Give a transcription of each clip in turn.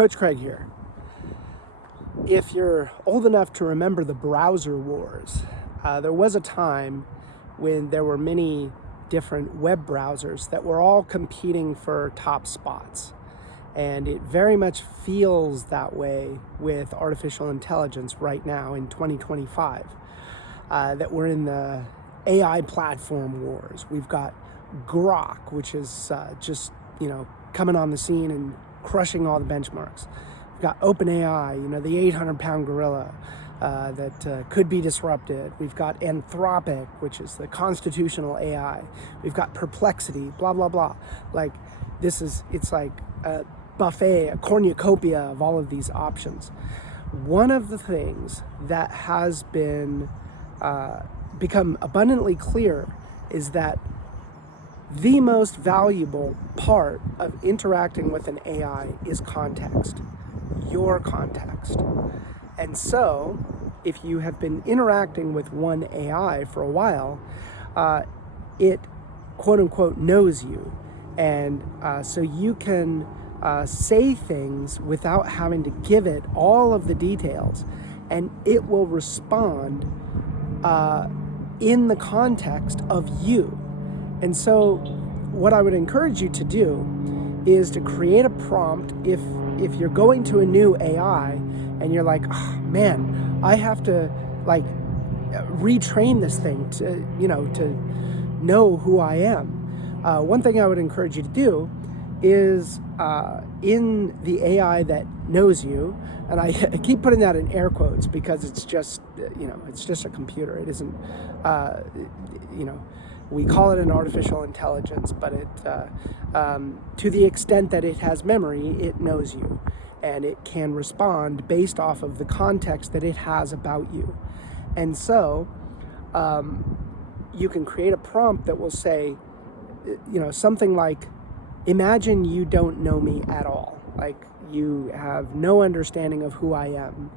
Coach Craig here. If you're old enough to remember the browser wars, there was a time when there were many different web browsers that were all competing for top spots. And it very much feels that way with artificial intelligence right now in 2025, that we're in the AI platform wars. We've got Grok, which is just, coming on the scene and crushing all the benchmarks. We've got OpenAI, the 800-pound gorilla that could be disrupted. We've got Anthropic, which is the constitutional AI. We've got Perplexity, blah, blah, blah. It's like a buffet, a cornucopia of all of these options. One of the things that has been become abundantly clear is that the most valuable part of interacting with an AI is context, your context. And so, if you have been interacting with one AI for a while, it quote unquote knows you. And so you can say things without having to give it all of the details, and it will respond in the context of you. And so what I would encourage you to do is to create a prompt. If you're going to a new AI and you're like, oh, man, I have to retrain this thing to know who I am. One thing I would encourage you to do is in the AI that knows you, and I keep putting that in air quotes because it's just, it's just a computer. It isn't, we call it an artificial intelligence, but to the extent that it has memory, it knows you, and it can respond based off of the context that it has about you. And so you can create a prompt that will say, something like, imagine you don't know me at all. Like, you have no understanding of who I am.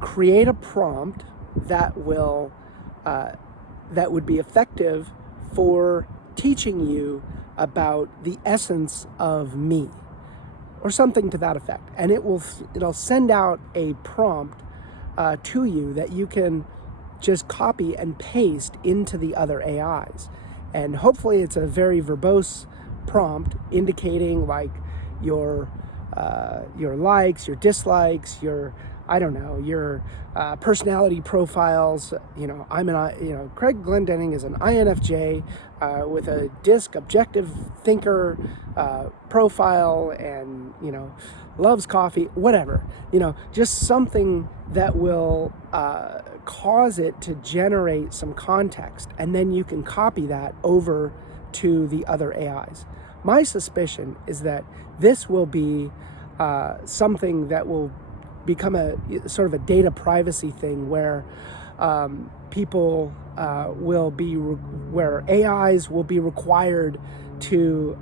Create a prompt that will that would be effective for teaching you about the essence of me, or something to that effect. And it'll send out a prompt to you that you can just copy and paste into the other AIs. And hopefully it's a very verbose prompt indicating your likes, your dislikes, your personality profiles. Craig Glendenning is an INFJ with a DISC objective thinker profile, and loves coffee, whatever. Just something that will cause it to generate some context, and then you can copy that over to the other AIs. My suspicion is that this will be something that will become a sort of a data privacy thing, where where AIs will be required to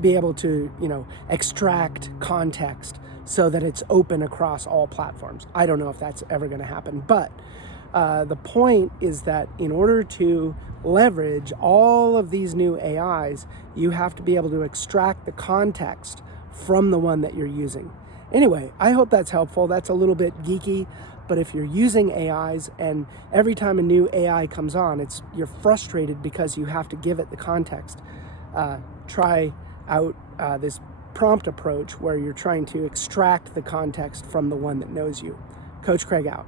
be able to extract context so that it's open across all platforms. I don't know if that's ever going to happen, but the point is that in order to leverage all of these new AIs, you have to be able to extract the context from the one that you're using. Anyway, I hope that's helpful. That's a little bit geeky, but if you're using AIs and every time a new AI comes on, you're frustrated because you have to give it the context, try out this prompt approach where you're trying to extract the context from the one that knows you. Coach Craig out.